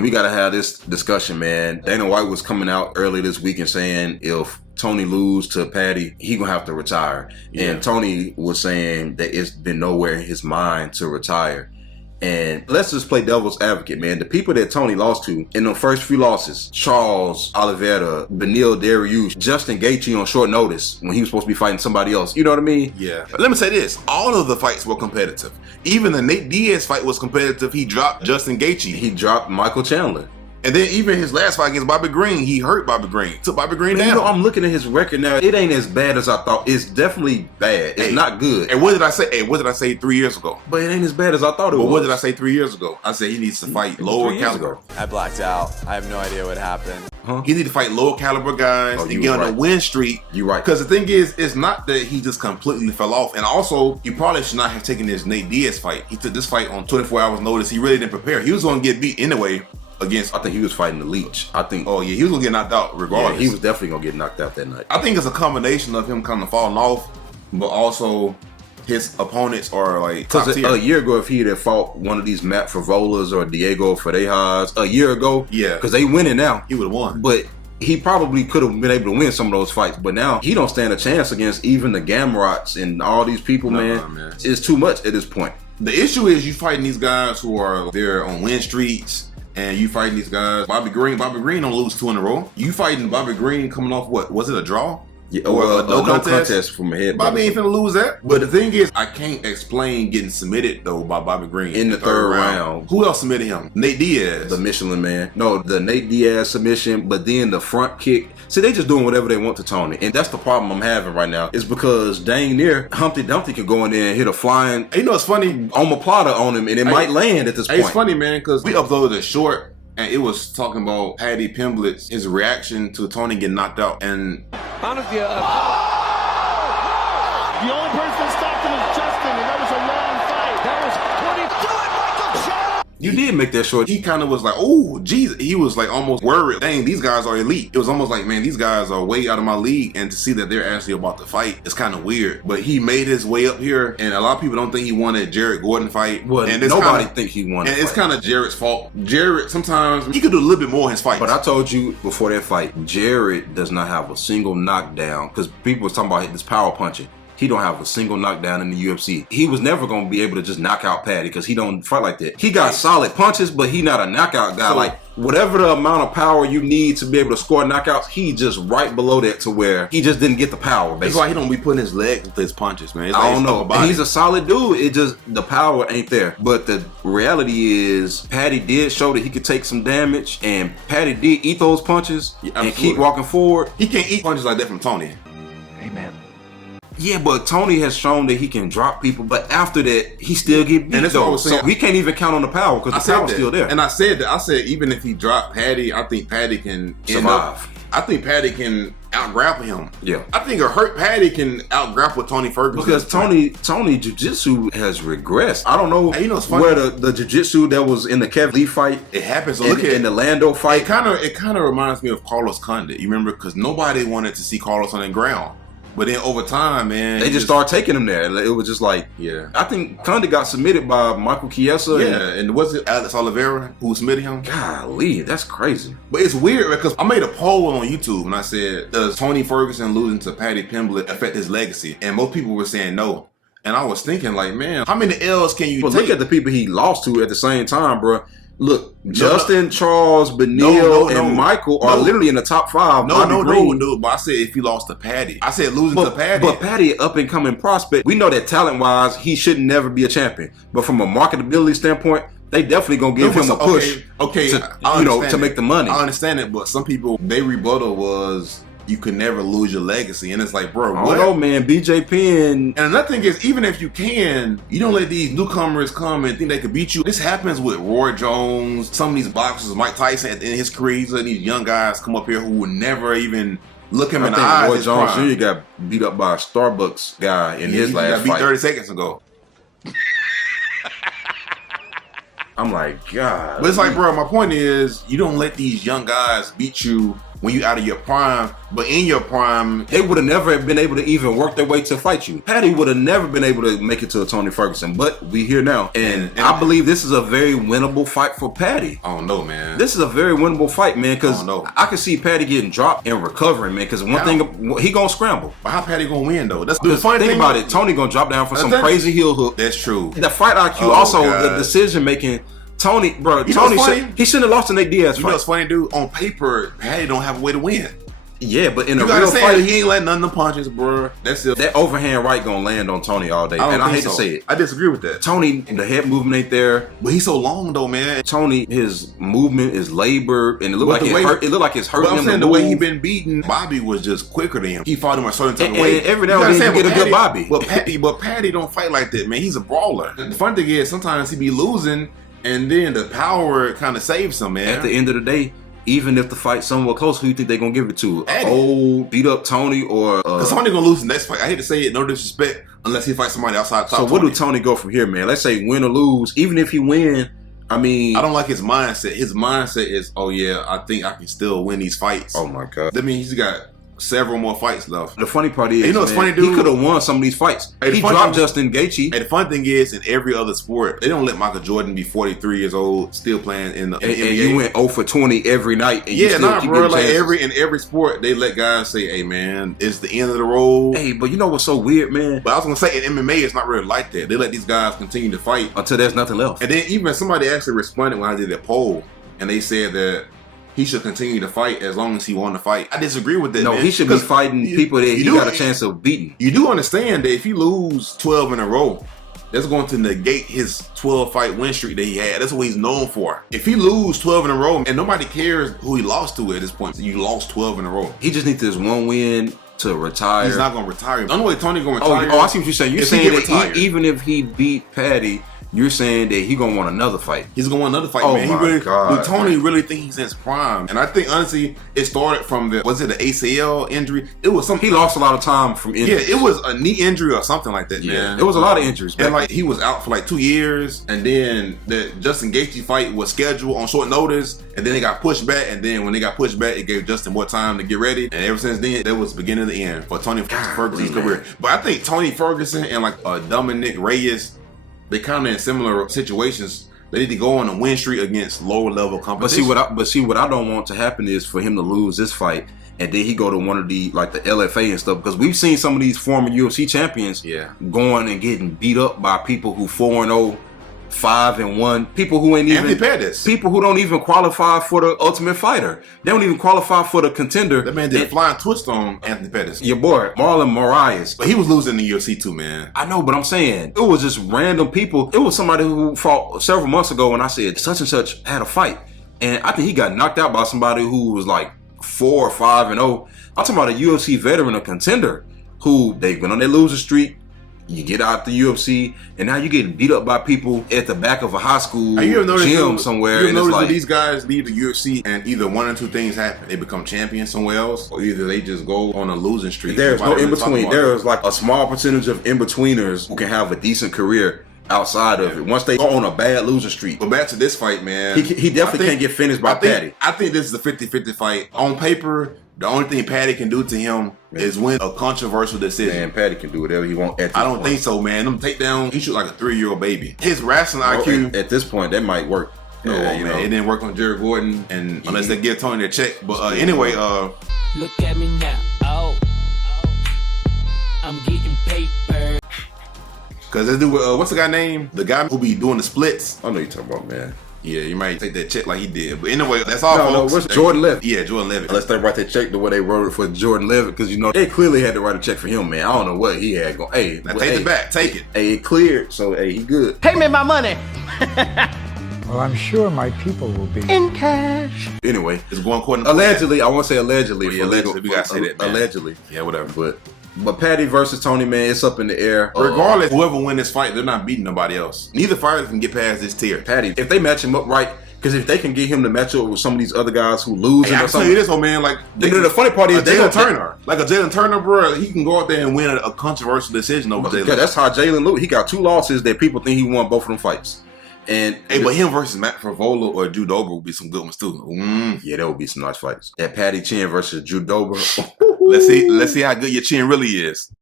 And we got to have this discussion, man. Dana White was coming out early this week and saying if Tony lose to Paddy, he gonna have to retire. Yeah. And Tony was saying that it's been nowhere in his mind to retire. And let's just play devil's advocate, man. The people that Tony lost to in the first few losses, Charles Oliveira, Beneil Dariush, Justin Gaethje on short notice when he was supposed to be fighting somebody else. You know what I mean? Yeah. Let me say this. All of the fights were competitive. Even the Nate Diaz fight was competitive. He dropped Justin Gaethje. He dropped Michael Chandler. And then even his last fight against Bobby Green, he hurt Bobby Green. Took Bobby Green down. You know, I'm looking at his record now. It ain't as bad as I thought. It's definitely bad. It's not good. And what did I say? Hey, what did I say 3 years ago? But it ain't as bad as I thought it was. But what did I say 3 years ago? I said he needs to fight lower caliber. I blacked out. I have no idea what happened. Huh? He needs to fight lower caliber guys and get on a win streak. You're right. Because the thing is, it's not that he just completely fell off. And also, he probably should not have taken this Nate Diaz fight. He took this fight on 24 hours notice. He really didn't prepare. He was going to get beat anyway. I think he was fighting the leech. Oh yeah, he was gonna get knocked out regardless. Yeah, he was definitely gonna get knocked out that night. I think it's a combination of him kind of falling off, but also his opponents are like top tier. A year ago, if he'd have fought one of these Matt Favolas or Diego Ferrejas a year ago, yeah, because they winning now, he would have won. But he probably could have been able to win some of those fights. But now he don't stand a chance against even the Gamrots and all these people, man. It's too much at this point. The issue is you fighting these guys who are there on win streaks. And you fighting these guys, Bobby Green don't lose 2 in a row. You fighting Bobby Green coming off what? Was it a draw? Yeah, or no contest from a head. Bobby ain't finna lose that. But the thing is, I can't explain getting submitted though by Bobby Green in the third round. Who else submitted him? Nate Diaz, the Michelin Man. No, the Nate Diaz submission, but then the front kick. See, they just doing whatever they want to Tony, and that's the problem I'm having right now. Is because dang near Humpty Dumpty could go in there and hit a flying. You know, it's funny, omoplata on him, and it might land at this point. It's funny, man, because we uploaded a short. And it was talking about Paddy Pimblett, his reaction to Tony getting knocked out. And honestly, the only person that stopped him was Justin, and that was a long fight. That was 22 and Michael Chandler. You did make that short. He kind of was like, oh, Jesus. He was like almost worried. Dang, these guys are elite. It was almost like, man, these guys are way out of my league. And to see that they're actually about to fight, it's kind of weird. But he made his way up here. And a lot of people don't think he won that Jared Gordon fight. Well, and nobody think he won. And it's kind of Jared's fault. Jared, sometimes, he could do a little bit more in his fights. But I told you before that fight, Jared does not have a single knockdown. Because people was talking about this power punching. He don't have a single knockdown in the UFC. He was never going to be able to just knock out Paddy because he don't fight like that. He got solid punches, but he not a knockout guy. So, like, whatever the amount of power you need to be able to score knockouts, he just right below that to where he just didn't get the power, basically. That's why he don't be putting his legs with his punches, man. I don't know. He's a solid dude. It just, the power ain't there. But the reality is, Paddy did show that he could take some damage, and Paddy did eat those punches and keep walking forward. He can't eat punches like that from Tony. Amen. Yeah, but Tony has shown that he can drop people, but after that, he still get beat. And that's what I was saying. So we can't even count on the power because the power's still there. And I said that. I said even if he dropped Paddy, I think Paddy can survive. I think Paddy can out-grapple him. Yeah. I think a hurt Paddy can out-grapple Tony Ferguson. Because Tony jiu-jitsu has regressed. I don't know funny. Where the jiu-jitsu that was in the Kev Lee fight. It happens. So look at in the Lando fight. It kind of reminds me of Carlos Condit. You remember? Because nobody wanted to see Carlos on the ground. But then over time, man, they just started taking him there. It was just like, yeah. I think Condit got submitted by Michael Chiesa. Yeah, and was it Alex Oliveira who submitted him? Golly, that's crazy. But it's weird because I made a poll on YouTube and I said, does Tony Ferguson losing to Paddy Pimblett affect his legacy? And most people were saying no. And I was thinking like, man, how many L's can you take? Look at the people he lost to at the same time, bro. Look, Justin, Charles, Beneil, and Michael are literally in the top 5. No. But I said if he lost to Paddy. I said losing to Paddy. But Paddy, up and coming prospect. We know that talent-wise, he should never be a champion. But from a marketability standpoint, they definitely gonna give him a push. To make the money. I understand it, but some people, their rebuttal was, you could never lose your legacy. And it's like, bro, I don't know, man. BJ Penn. And another thing is, even if you can, you don't let these newcomers come and think they could beat you. This happens with Roy Jones, some of these boxers, Mike Tyson in his career. He's letting these young guys come up here who would never even look him in the eyes. Roy Jones Jr. got beat up by a Starbucks guy in his last fight. He got beat 30 seconds ago. I'm like, God. But it's like, bro, my point is, you don't let these young guys beat you when you out of your prime, but in your prime, they would have never been able to even work their way to fight you. Paddy would have never been able to make it to a Tony Ferguson, but we here now. And I believe this is a very winnable fight for Paddy. I don't know, man. This is a very winnable fight, man, because I can see Paddy getting dropped and recovering, man, because one thing, he gonna scramble. But how Paddy gonna win, though? That's the funny thing about it. Tony gonna drop down for some crazy heel hook. That's true. The fight IQ, the decision making. Tony, bro, he shouldn't have lost in Nate Diaz fight. You know what's funny, dude? On paper, Paddy don't have a way to win. Yeah, but in a real fight, he ain't letting none of the punches, bro. That's it. That overhand right gonna land on Tony all day, and I hate to say it. I disagree with that. Tony, the head movement ain't there, but he's so long though, man. Tony, his movement is labored, and it looked like it's hurting him. I'm saying the way he been beaten, Bobby was just quicker than him. He fought him a certain type of way. And every now and then you get a good Bobby. But Paddy don't fight like that, man. He's a brawler. The funny thing is, sometimes he be losing, and then the power kind of saves him, man. At the end of the day, even if the fight's somewhat close, who you think they're gonna give it to? Old beat up Tony or because Tony gonna lose the next fight. I hate to say it, no disrespect, unless he fights somebody outside top. So where do Tony go from here, man? Let's say win or lose. Even if he win, I mean, I don't like his mindset. His mindset is, oh yeah, I think I can still win these fights. Oh my god. That means he's got several more fights left. The funny part is, you know what's funny, dude? He could have won some of these fights. He dropped Justin Gaethje. And the fun thing is, in every other sport, they don't let Michael Jordan be 43 years old, still playing in the NBA. And you went 0 for 20 every night. And bro. Like in every sport, they let guys say, "Hey, man, it's the end of the road." Hey, but you know what's so weird, man? But I was gonna say, in MMA, it's not really like that. They let these guys continue to fight until there's nothing left. And then even somebody actually responded when I did that poll, and they said that he should continue to fight as long as he won to fight. I disagree with that. No, man. He should be fighting people that he got a chance of beating. You do understand that if you lose 12 in a row, that's going to negate his 12-fight win streak that he had. That's what he's known for. If he lose 12 in a row, and nobody cares who he lost to at this point, you lost 12 in a row. He just needs this one win to retire. He's not going to retire. The only way Tony going to retire. Oh, I see what you're saying. You're saying that even if he beat Paddy, you're saying that he gonna want another fight. He's gonna want another fight, man. Tony really think he's in his prime, and I think honestly, it started from the ACL injury? It was something. He lost a lot of time from injury. Yeah, it was a knee injury or something like that, man. It was a lot of injuries, and like he was out for like 2 years, and then the Justin Gaethje fight was scheduled on short notice, and then it got pushed back, and then when they got pushed back, it gave Justin more time to get ready, and ever since then, that was the beginning of the end for Tony Ferguson's career. But I think Tony Ferguson and like Dominic Reyes, they kind of in similar situations. They need to go on a win streak against lower level competition. But see what I don't want to happen is for him to lose this fight and then he go to one of the like the LFA and stuff, because we've seen some of these former UFC champions going and getting beat up by people who 4-0, 5-1, people who ain't even people who don't even qualify for the Ultimate Fighter. They don't even qualify for the Contender. That man did a flying twist on Anthony Pettis. Your boy Marlon Moraes, but he was losing the UFC too, man. I know, but I'm saying it was just random people. It was somebody who fought several months ago, and I said such and such had a fight, and I think he got knocked out by somebody who was like 4 or 5-0. I'm talking about a UFC veteran, a contender, who they've been on their losing streak. You get out the UFC, and now you get beat up by people at the back of a high school gym somewhere. You notice that these guys leave the UFC, and either one or two things happen: they become champions somewhere else, or either they just go on a losing streak. There's no in between. There's like a small percentage of in betweeners who can have a decent career outside of it. Once they go on a bad losing streak. But back to this fight, man. He definitely can't get finished by Paddy. I think this is a 50-50 fight. On paper, the only thing Paddy can do to him is win a controversial decision. Man, Paddy can do whatever he wants. I don't think so, man. Them takedown, he shoot like a 3-year-old baby. His wrestling IQ. At this point, that might work. No, man. It didn't work on Jared Gordon, and unless they give Tony their check. But anyway, look at me now. Oh, I'm getting paper. Cause they do. What's the guy name? The guy who be doing the splits. I know you're talking about, man. Yeah, you might take that check like he did. But anyway, that's all, folks. What's Jordan Levitt? Yeah, Jordan Levitt. Unless they write that check the way they wrote it for Jordan Levitt, because they clearly had to write a check for him, man. I don't know what he had going. Hey, now take it back. Take it. Hey, it cleared, so hey, he good. Pay me my money. Well, I'm sure my people will be in cash. Anyway, it's going according to allegedly. I won't say allegedly. Yeah, allegedly. We gotta say that, man. Allegedly. Yeah, whatever. But Paddy versus Tony, man, it's up in the air. Regardless, whoever win this fight, they're not beating nobody else. Neither fighter can get past this tier. Paddy, if they match him up right, because if they can get him to match up with some of these other guys who lose, I'll tell you this, man. Like the funny part is Jalen Turner, like a Jalen Turner, bro, he can go out there and win a controversial decision over Jalen. That's how Jalen lose. He got 2 losses that people think he won both of them fights. And but him versus Matt Favola or Drew Dober would be some good ones too. Yeah, there would be some nice fights. That Paddy Chin versus Drew Dober. Let's see how good your chin really is.